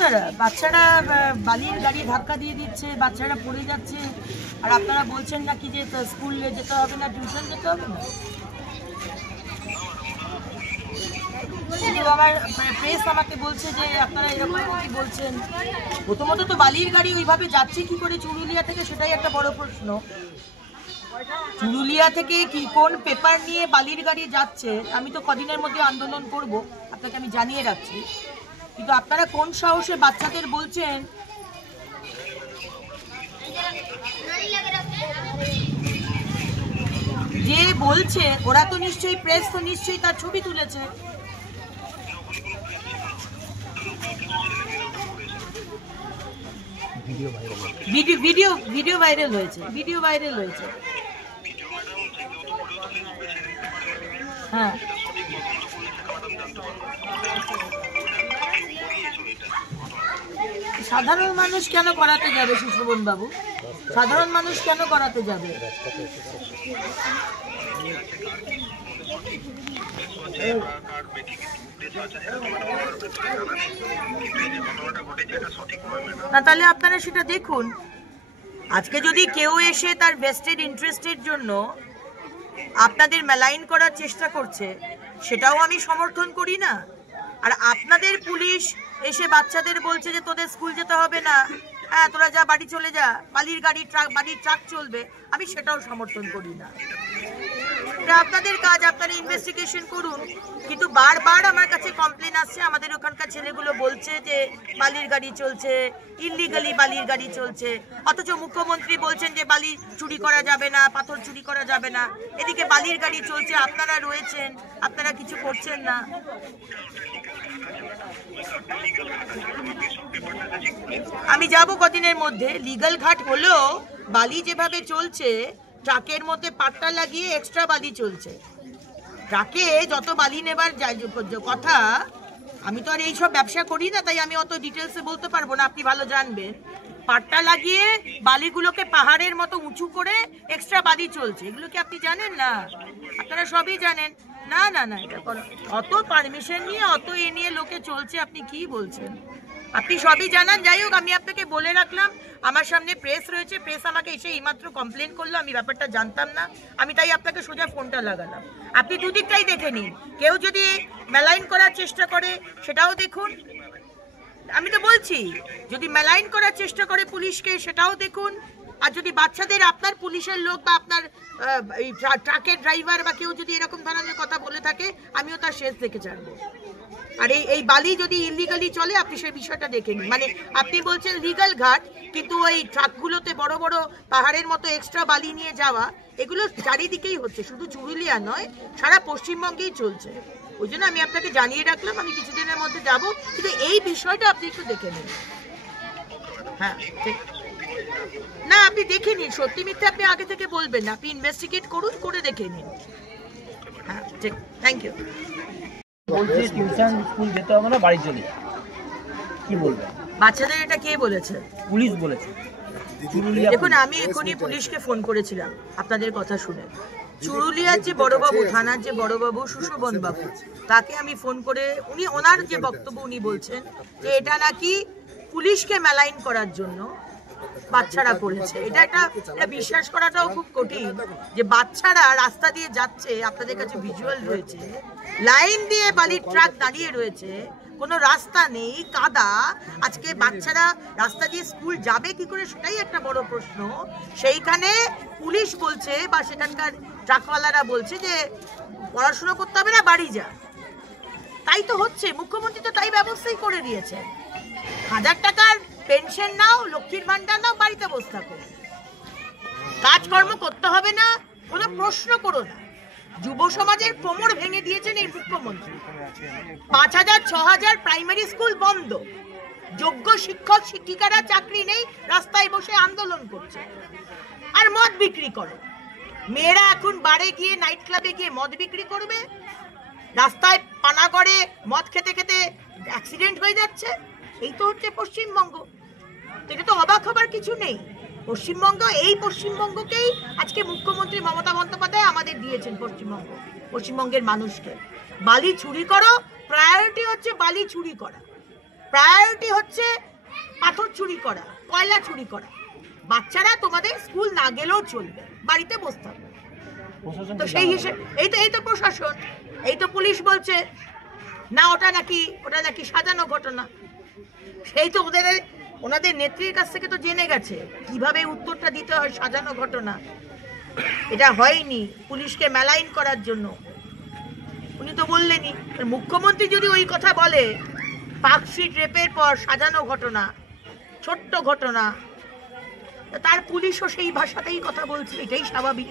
আপনারা? বাচ্চারা বালির গাড়ি ধাক্কা দিয়ে দিচ্ছে, বাচ্চারা পড়ে যাচ্ছে, আর আপনারা বলছেন নাকি যে স্কুলে যেতে হবে না, টিউশন যেতে হবে না। আমার প্রেস আমাকে বলছে যে আপনারা এরকম কি বলছেন। প্রথমত তো বালির গাড়ি ওইভাবে যাচ্ছে কি করে চুরুলিয়া থেকে, সেটাই একটা বড় প্রশ্ন। চুরুলিয়া থেকে কি কোন পেপার নিয়ে বালির গাড়ি যাচ্ছে, আমি তো কদিনের মধ্যে আন্দোলন করব, আপনাকে আমি জানিয়ে রাখছি। কিন্তু আপনারা কোন সাহসে বাচ্চাদের বলছেন যে বলছে, ওরা তো নিশ্চয়ই প্রেস তো নিশ্চয়ই তার ছবি তুলেছে। ভিডিও ভাইরাল হয়েছে। হ্যাঁ, সাধারণ মানুষ কেন করাতে যাবে সুশোভন বাবু? সাধারণ মানুষ কেন করাতে যাবে? না, তাহলে আপনারা সেটা দেখুন। আজকে যদি কেউ এসে তার ভেস্টেড ইন্টারেস্টের জন্য আপনাদের মেলাইন করার চেষ্টা করছে, সেটাও আমি সমর্থন করি না। আর আপনাদের পুলিশ এসে বাচ্চাদের বলছে যে তোদের স্কুল যেতে হবে না, হ্যাঁ তোরা যা বাড়ি চলে যা, বালির ট্রাক চলবে, আমি সেটাও সমর্থন করি না। আপনাদের কাজ, আপনারা ইনভেস্টিগেশন করুন। কিন্তু বারবার আমার কাছে কমপ্লেন আসছে, আমাদের ওখানকার ছেলেগুলো বলছে যে বালির গাড়ি চলছে, ইলিগালি বালির গাড়ি চলছে, অথচ মুখ্যমন্ত্রী বলছেন যে বালি চুরি করা যাবে না, পাথর চুরি করা যাবে না। এদিকে বালির গাড়ি চলছে, আপনারা রয়েছেন, আপনারা কিছু করছেন না। আমি যাব কদিনের মধ্যে। লিগাল ঘাট হলেও বালি যেভাবে চলছে, ট্রাকের মধ্যে পাট্টা লাগিয়ে এক্সট্রা বালি চলছে। ট্রাকে যত বালি নেবার কথা, আমি তো আর এইসব ব্যবসা করি না, তাই আমি অত ডিটেলসে বলতে পারবো না, আপনি ভালো জানবেন। পাট্টা লাগিয়ে বালিগুলোকে পাহাড়ের মতো উঁচু করে এক্সট্রা বালি চলছে, এগুলো কি আপনি জানেন না? আপনারা সবই জানেন। না না না, এটা অত পারমিশন নিয়ে অত এ নিয়ে লোকে চলছে, আপনি কি বলছেন? আপনি সবই জানান। যাই হোক, আমি আপনাকে বলে রাখলাম, আমার সামনে প্রেস রয়েছে, প্রেস আমাকে এসে এইমাত্র কমপ্লেন করলো, আমি ব্যাপারটা জানতাম না, আমি তাই আপনাকে সোজা ফোনটা লাগালাম। আপনি দুদিকটাই দেখে নিন, কেউ যদি মেলাইন করার চেষ্টা করে সেটাও দেখুন। আমি তো বলছি, যদি মেলাইন করার চেষ্টা করে পুলিশকে, সেটাও দেখুন। আর যদি বাচ্চাদের আপনার পুলিশের লোক বা আপনার এই ট্রাকের ড্রাইভার বা কেউ যদি এরকম ধরনের কথা বলে থাকে, আমিও তার শেষ দেখে ছাড়বো। আর এই বালি যদি ইলিগালি চলে, আপনি সেই বিষয়টা দেখে নিন। মানে আপনি বলছেন লিগাল ঘাট, কিন্তু ওই ট্রাকগুলোতে বড় বড় পাহাড়ের মতো এক্সট্রা বালি নিয়ে যাওয়া, এগুলো চারিদিকেই হচ্ছে, শুধু চুরুলিয়া নয়, সারা পশ্চিমবঙ্গেই চলছে। ওই জন্য আমি আপনাকে জানিয়ে রাখলাম, আমি কিছুদিনের মধ্যে যাব, কিন্তু এই বিষয়টা আপনি একটু দেখে নিন। হ্যাঁ, ঠিক না, আপনি দেখে নিন, সত্যি মিথ্যে আপনি আগে থেকে বলবেন না, আপনি ইনভেস্টিগেট করুন, করে দেখে নিন। হ্যাঁ, ঠিক, থ্যাংক ইউ। বলছে টিউশন স্কুল যেতে হবে না, বাড়ি চলে যাবে, কি বলবেন? বাচ্চাদের এটা কে বলেছে? পুলিশ বলেছে। দেখুন, আমি এখনই পুলিশকে ফোন করেছিলাম আপনাদের কথা শুনে। চুরুলিয়ার যে বড়বাবু, থানার যে বড়বাবু সুশোভন বাবু, তাকে আমি ফোন করে, উনি ওনার যে বক্তব্য উনি বলছেন যে এটা নাকি পুলিশকে মেলাইন করার জন্য বাচ্চারা করেছে। এটা বিশ্বাস করাটাও খুব কঠিন যে বাচ্চারা রাস্তা দিয়ে যাচ্ছে, আপনাদের কাছে ভিজুয়াল রয়েছে, লাইন দিয়ে বালির ট্রাক দাঁড়িয়ে রয়েছে, কোনো রাস্তা নেই, কাদা। আজকে বাচ্চারা রাস্তা দিয়ে স্কুল যাবে কি করে, সেটাই একটা বড় প্রশ্ন। সেইখানে পুলিশ বলছে বা সেখানকার ট্রাকওয়ালারা বলছে যে পড়াশোনা করতে হবে না, বাড়ি যা। তাই তো হচ্ছে, মুখ্যমন্ত্রী তো তাই ব্যবস্থাই করে দিয়েছেন। 1000 টাকার পেনশন নাও, লক্ষ্মীর ভান্ডার নাও, বাড়িতে বসে থাকো, কাজকর্ম করতে হবে না, কোনো প্রশ্ন করো না। যুব সমাজের কোমর ভেঙে দিয়েছেন এই মুখ্যমন্ত্রী। 5000 6000 প্রাইমারি স্কুল বন্ধ, যোগ্য শিক্ষক শিক্ষিকারা চাকরি নেই, রাস্তায় বসে আন্দোলন করছে। আর মদ বিক্রি করো, মেয়েরা এখন বারে গিয়ে নাইট ক্লাবে গিয়ে মদ বিক্রি করবে, রাস্তায় পানাগড়ে মদ খেতে খেতে অ্যাক্সিডেন্ট হয়ে যাচ্ছে। এই তো হচ্ছে পশ্চিমবঙ্গ। এটা তো অবাক হবার কিছু নেই। পশ্চিমবঙ্গ, এই পশ্চিমবঙ্গকেই আজকে মুখ্যমন্ত্রী মমতা বন্দ্যোপাধ্যায় আমাদের দিয়েছেন। পশ্চিমবঙ্গের মানুষকে বালি চুরি করো, প্রায়োরিটি হচ্ছে বালি চুরি করা। প্রায়োরিটি হচ্ছে পাথর চুরি করা, কয়লা চুরি করা। বাচ্চারা তোমাদের স্কুল না গেলেও চলবে, বাড়িতে বসতে হবে। তো সেই হিসেবে এই তো প্রশাসন, এই তো পুলিশ বলছে না ওটা নাকি সাজানো ঘটনা। সেই তো ওনাদের নেত্রীর কাছ থেকে তো জেনে গেছে কিভাবে উত্তরটা দিতে হয় সাজানো ঘটনা। এটা হয়নি পুলিশকে মেলাইন করার জন্য, উনি তো বললেনই। মুখ্যমন্ত্রী যদি ওই কথা বলে পার্কস্ট্রিট রেপের পর সাজানো ঘটনা, ছোট্ট ঘটনা, তার পুলিশও সেই ভাষাতেই কথা বলছে, এটাই স্বাভাবিক।